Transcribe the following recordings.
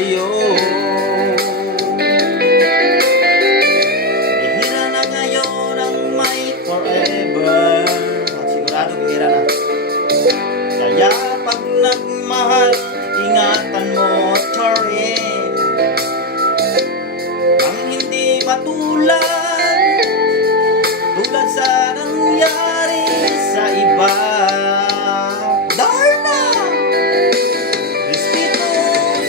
sa'yo. Bihira na ngayon ang may forever. Sigurado bihira na. Kaya pag nagmahal, ingatan mo, Charin. Ang hindi matulad, tulad sa nangyari sa iba. Darna! Respeto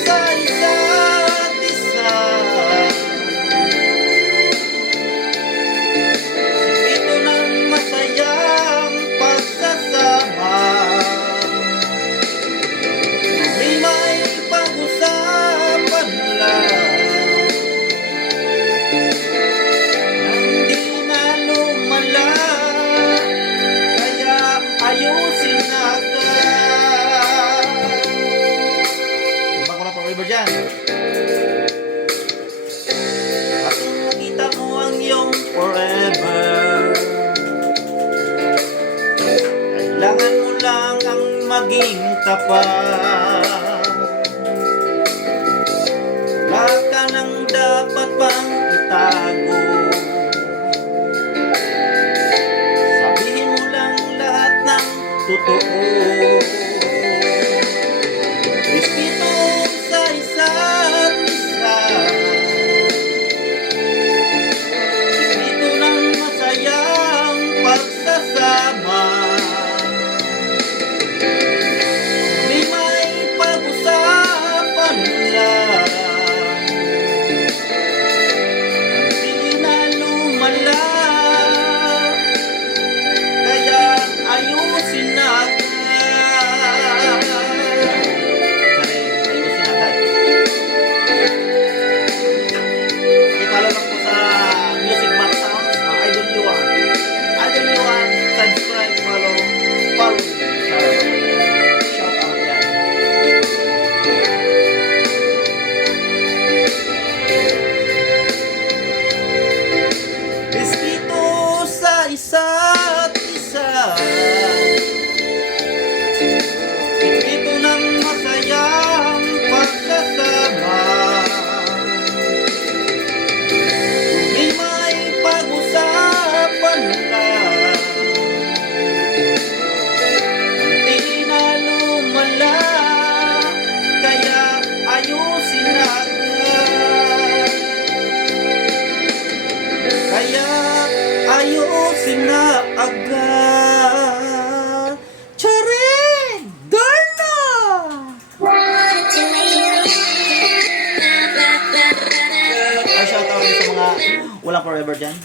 sa isa't isa. Respeto ng masayang pagsasama. May pag-usapan lang. Ayusin agad. Diba ko na forever dyan? At kung nakita mo ang iyong forever, kailangan mo lang ang maging tapat. Wala ka nang dapat pang itago. Totoo. Respeto sa isa't isa. Respeto ng masayang pagsasama. May pag-usapan lang. Hindi na lumala. Kaya ayusin na agad. Ayusin agad. I-follow lang po sa Music Max Sounds, Idol Yuan. Idol Yuan, subscribe, follow. Shout out yan. Respeto sa isa't isa. Ito ng masayang pagsasama. Kung may pag-usapan lang, hindi na lumala. Kaya ayusin agad. Kaya ayusin na agad. Charin! Darna! Ay, shout out sa mga walang forever dyan.